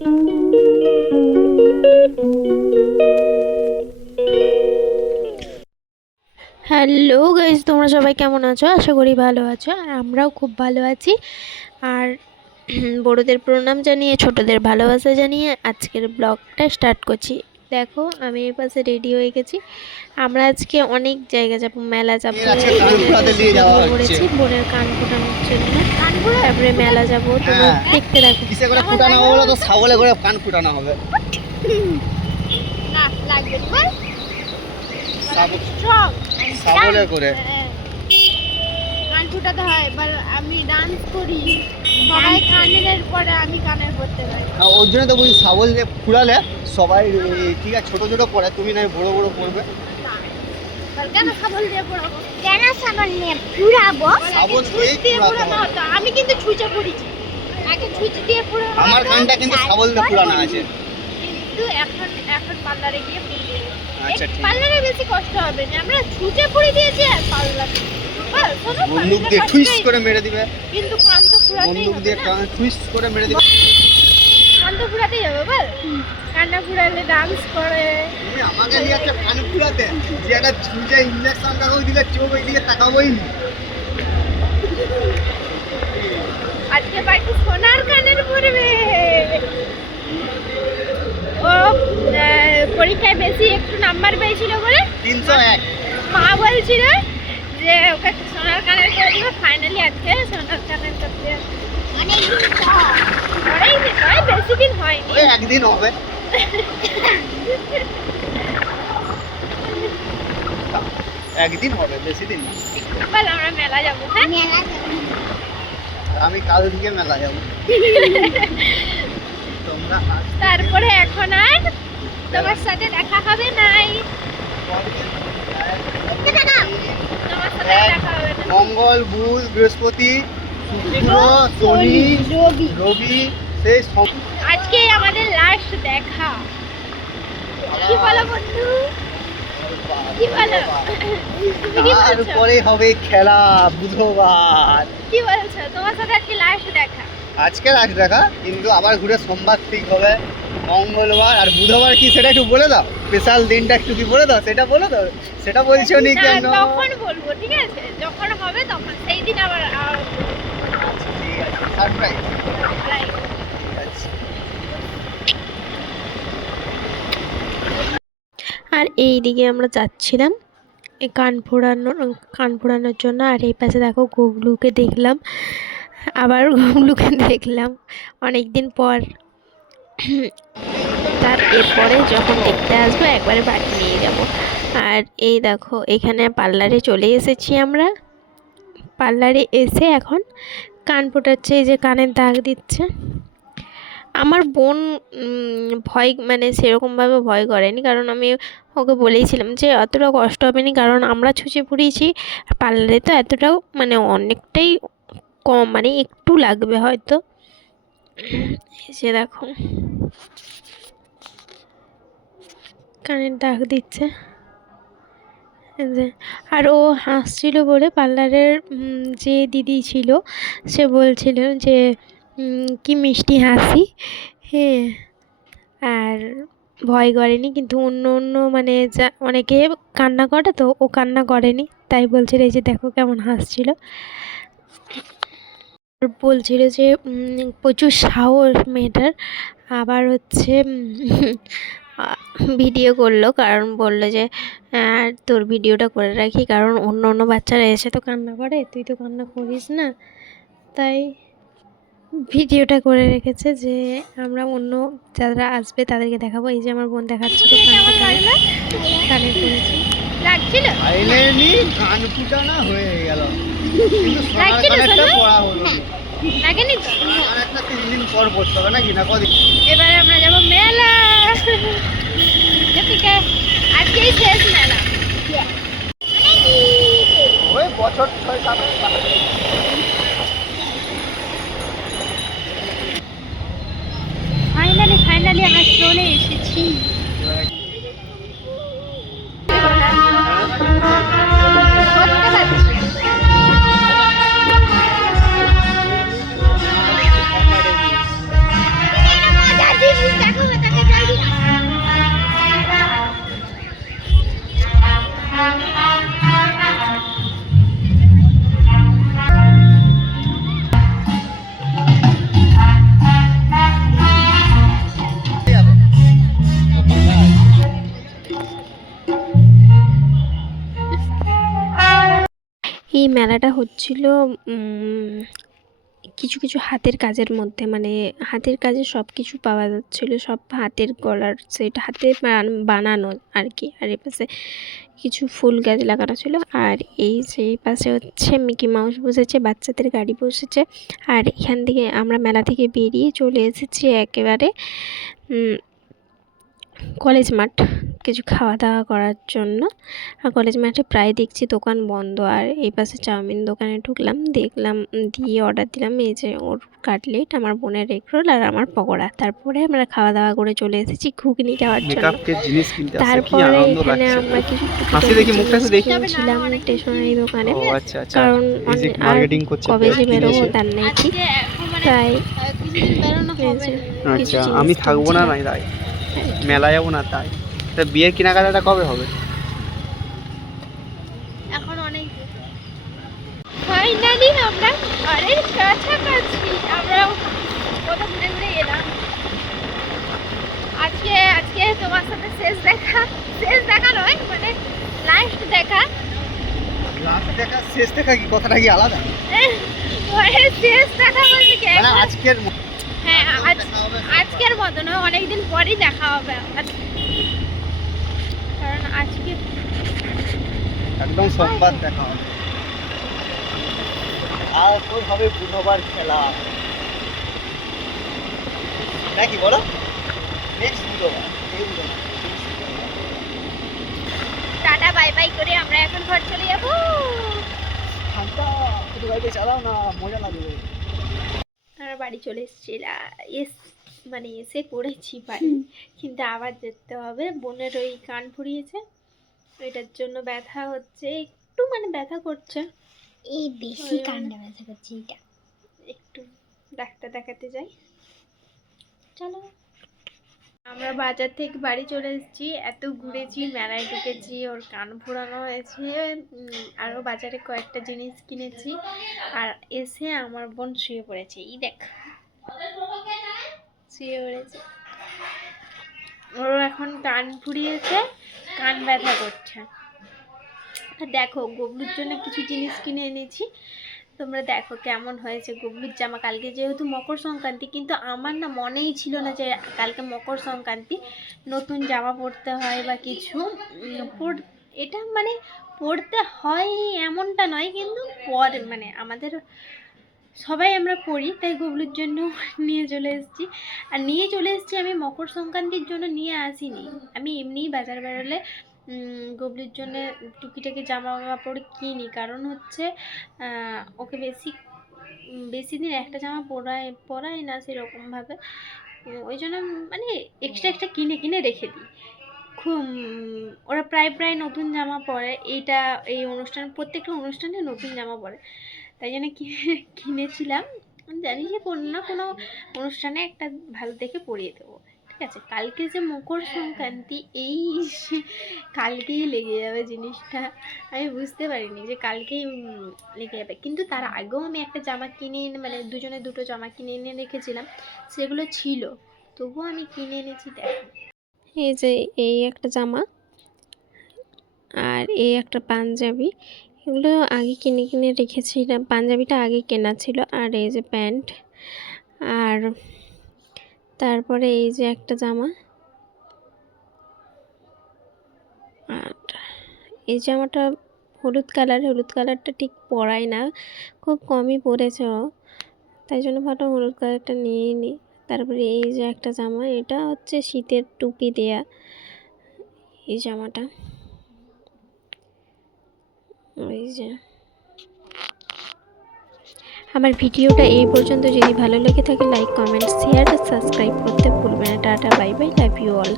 Hello guys, তোমরা সবাই কেমন আছো? আশা করি ভালো আছো। আর আমরাও খুব ভালো আছি। আর বড়দের প্রণাম জানিয়ে, ছোটদের ভালোবাসা জানিয়ে আজকের ব্লগটা স্টার্ট করছি। দেখো, আমি এই পাশে রেডি হয়ে গেছি। আমরা আজকে অনেক জায়গা যাব, মেলা যাব, করেছি বোনের কান ফোটানোর জন্য। তারপরে মেলা যাব, তোমরা দেখতে থাকো। কিসে করে ফুটানো হবে বলো তো? ছাগলে করে কান ফুটানো হবে। না লাগবে না, ছাগলে করে কান ফুটাতে হয়। এবার আমি ডান্স করি, সবাই কানের পরে আমি কানের করতে পারি। ওর জন্য তো বলছি ছাগল যে ফুরালে সবাই ঠিক আছে, ছোট ছোট পড়ে, তুমি না বড় বড় পড়বে। কেন ছাগল দিয়ে পড়াবো? কেন ছাগল নিয়ে ফুরাবো? ছাগল দিয়ে ফুরানো হতো। আমি কিন্তু ছুঁচে পড়েছি, আগে ছুঁচে দিয়ে পুরানো। আমার কানটা কিন্তু ছাগল দিয়ে পুরানো আছে, কিন্তু এখন পার্লারে গিয়ে পুড়িয়ে। আচ্ছা ঠিক আছে, পার্লারে বেশি কষ্ট হবে না, আমরা ছুঁচে পুড়িয়ে দিয়েছি আর পার্লারে বন্দুক দিয়ে টুইস্ট করে মেরে দিবে। কিন্তু কান তো ফুরাতেই বন্দুক হবে দিয়ে না? টুইস্ট করে মেরে দিবে। কান তো ফুরাতেই হবে বল। কান্না ফুরালে ডান্স করে। তুমি আমাকে নিয়ে একটা কান ফুরাতে যে একটা ছুঁচে ইনজেকশন লাগাও দিলে চোখ ওই দিকে তাকাবোই না। আজকে বাড়িতে সোনার কানের পড়বে। ও পরীক্ষায় বেশি একটু নাম্বার পেয়েছিল বলে 301 মা বলছিল যে ওকে সোনার কানের করে দিবে। ফাইনালি আজকে সোনার কানের করতে অনেকদিন নয়, বেশি দিন হয়নি, ওই একদিন হবে। একদিন হবে, বেশি দিন না। বল আমরা মেলা যাবো। হ্যাঁ মেলা যাবো, আমি কাল থেকে মেলা যাব। তোমরা তারপরে এখন আর তোমার সাথে দেখা হবে নাই। তোমার সাথে দেখা হবে না। মঙ্গল, বুধ, বৃহস্পতি, শুক্র, শনি, রবি, সেই আজকে আমাদের লাস্ট দেখা। কি বলো বন্ধু? কি বলো? তুমি কি বলছো? তারপরে হবে খেলা বুধবার। কি বলছো? তোমার সাথে আজকে লাস্ট দেখা। আজকে লাস্ট দেখা, কিন্তু আবার ঘুরে সোমবার ঠিক হবে, মঙ্গলবার আর বুধবার কি সেটা একটু বলে দাও। স্পেশাল দিনটা একটু কি বলে দাও, সেটা বলে দাও। সেটা বলছো নি না, কেন? তখন বলবো, ঠিক আছে? যখন হবে তখন, সেই দিন আবার ঠিক আছে, সারপ্রাইজ। আর এই দিকে আমরা যাচ্ছিলাম এই কান ফোড়ানোর জন্য। আর এই পাশে দেখো গুগলুকে দেখলাম, আবার গুগলুকে দেখলাম অনেক দিন পর। তার এরপরে যখন দেখতে আসবো একবারে বাড়ি নিয়ে যাব। আর এই দেখো, এখানে পার্লারে চলে এসেছি আমরা। পার্লারে এসে এখন কান ফোটাচ্ছে, এই যে কানের দাগ দিচ্ছে। আমার বোন ভয়, মানে সেরকমভাবে ভয় করেনি, কারণ আমি ওকে বলেইছিলাম যে অতটা কষ্ট হবে না, কারণ আমরা ছুঁচে পড়িয়েছি। আর পার্লারে তো এতটাও, মানে অনেকটাই কম, মানে একটু লাগবে হয়তো। এসে দেখো কানের দাগ দিচ্ছে। আর ও হাসছিল বলে, পার্লারের যে দিদি ছিল সে বলছিল যে কি মিষ্টি হাসি। হ্যাঁ, আর ভয় করেনি। কিন্তু অন্য মানে যা অনেকে কান্না করে, তো ও কান্না করেনি, তাই বলছিল এই যে দেখো কেমন হাসছিল। বলছিল যে প্রচুর সাহস মেয়েটার। আবার হচ্ছে ভিডিও করলো, কারণ বললো যে তোর ভিডিওটা করে রাখি, কারণ অন্য বাচ্চারা এসে তো কান্না করে, তুই তো কান্না করিস না, তাই ভিডিওটা করে রেখেছে যে আমরা অন্য যারা আসবে তাদেরকে দেখাবো। এই যে আমার বোন দেখাচ্ছিল কানে করেছি, লাগছিল ফাইনালি কান ফুটানো হয়ে গেল, কিন্তু সোনার কানেরটা পড়া হলো না। লাগেনি তো? আর একটা 3 দিন পর পড়তে হবে নাকি, না কদিন? এবারে আমরা যাবো মেলা। ঠিক আছে, আজকেই শেষ মেলা। ওই বছর 6-7 ফাইনালি আমরা চলে এসেছি। এই মেলাটা হচ্ছিল কিছু কিছু হাতের কাজের মধ্যে, মানে হাতের কাজে সব কিছু পাওয়া যাচ্ছিলো, সব হাতের গলার সেট হাতে বানানো আর কি। আর এই পাশে কিছু ফুল গাছ লাগানো ছিল। আর এই সেই পাশে হচ্ছে মিকি মাউস বসেছে, বাচ্চাদের গাড়ি বসেছে। আর এখান থেকে আমরা মেলা থেকে বেরিয়ে চলে এসেছি একেবারে কলেজ মাঠ কিছু খাওয়া দাওয়া করার জন্য। আর কলেজ মাঠে প্রায় দেখছি দোকান বন্ধ। আর এই পাশে চাউমিন দোকানে ঢুকলাম, দেখলাম, দিয়ে অর্ডার দিলাম এই যে ওর কাটলেট, আমার বোনের এগ রোল আর আমার পকোড়া। তারপরে আমরা খাওয়া দাওয়া করে চলে এসেছি ঘুগনি খাওয়ার জন্য। তারপরে এখানে আমরা কিছু ছিলাম স্টেশনারি দোকানে, কারণ আর কবে যে বেরোবো তার নেই ঠিক। তাই আমি থাকবো না নাই তাই মেলা যাবো না তাই। তা বিয়ের কেনাকাটাটা কবে হবে? এখন অনেক ফাইনালি আমরা ঘরের কাছাকাছি। আমরা কত ঘুরে ঘুরে এলাম। আজকে তোমার সাথে শেষ দেখা নয়, মানে লাস্ট দেখা। শেষ দেখা কি কথাটা কি আলাদা? শেষ দেখা বলতে কি মানে আজকের হ্যাঁ আজকের মতো নয়, অনেকদিন পরেই দেখা হবে আবার। কারণ আজকে একদম সোমবার দেখা হবে। আর তোর হবে বুধবার খেলা নাকি বলো? নেক্সট বুধবার। টাটা বাই বাই করে আমরা এখন ঘর চলে যাবো। চালাও না, মজা লাগবে। আমরা বাড়ি চলে এসেছি, মানে এসে পড়েছি বাড়ি, কিন্তু আবার যেতে হবে। বোনের ওই কান ফুরিয়েছে, এটার জন্য ব্যথা হচ্ছে একটু, মানে ব্যথা করছে, এই বেশি কান্না ব্যথা করছে, এটা একটু ডাক্তার দেখাতে যাই। চলো, আমরা বাজার থেকে বাড়ি চলে এসেছি। এত ঘুরেছি, মেলায় ঢুকেছি, ওর কান ফোড়ানো হয়েছে, আরও বাজারে কয়েকটা জিনিস কিনেছি। আর এসে আমার বোন শুয়ে পড়েছে, এই দেখ শুয়ে পড়েছে। ওর এখন কান ফুরিয়েছে, কান ব্যথা করছে। দেখো গবলুর জন্য কিছু জিনিস কিনে এনেছি, তোমরা দেখো কেমন হয়েছে গবলুর জামা। কালকে যেহেতু মকর সংক্রান্তি, কিন্তু আমার না মনেই ছিল না যে কালকে মকর সংক্রান্তি, নতুন জামা পরতে হয় বা কিছু। এটা মানে পরতে হয় এমনটা নয়, কিন্তু মানে আমাদের সবাই আমরা পড়ি, তাই গবলুর জন্য নিয়ে চলে এসেছি। আর নিয়ে চলে এসেছি আমি মকর সংক্রান্তির জন্য নিয়ে আসিনি, আমি এমনিই বাজার বেরোলে গবলুর জন্য টুকিটাকি জামা কাপড় কিনি। কারণ হচ্ছে ওকে বেশি দিন একটা জামা পরাই না সেরকমভাবে, ওই জন্য মানে এক্সট্রা কিনে রেখে দিই। খুব ওরা প্রায় নতুন জামা পরে, এই প্রত্যেকটা অনুষ্ঠানে নতুন জামা পরে, তাই জন্য কিনেছিলাম। জানি যে কোনো না কোনো অনুষ্ঠানে একটা ভালো দেখে পরিয়ে দেবো। ঠিক আছে, কালকে যে মকর সংক্রান্তি, কালকেই লেগে যাবে জিনিসটা। আমি বুঝতে পারিনি যে কালকেই লেগে যাবে, কিন্তু তার আগেও আমি একটা জামা মানে দুজনে দুটো জামা কিনে এনে রেখেছিলাম, সেগুলো ছিল, তবুও আমি কিনে এনেছি। দেখো এই যে এই একটা জামা আর এই একটা পাঞ্জাবি, এগুলো আগে কিনে রেখেছিলাম, পাঞ্জাবিটা আগে কেনা ছিল। আর এই যে প্যান্ট, আর তারপরে এই যে একটা জামা, আর এই জামাটা হলুদ কালারটা ঠিক পরাই না, খুব কমই পরেছে ও, তাই জন্য ভাবলাম হলুদ কালারটা নিয়ে নিই। তারপরে এই যে একটা জামা, এটা হচ্ছে শীতের টুপি দেয়া এই জামাটা। ওই যে আমার ভিডিওটা এই পর্যন্ত, যদি ভালো লেগে থাকে লাইক, কমেন্ট, শেয়ার আর সাবস্ক্রাইব করতে ভুলবেন না। Tata bye bye, love you all.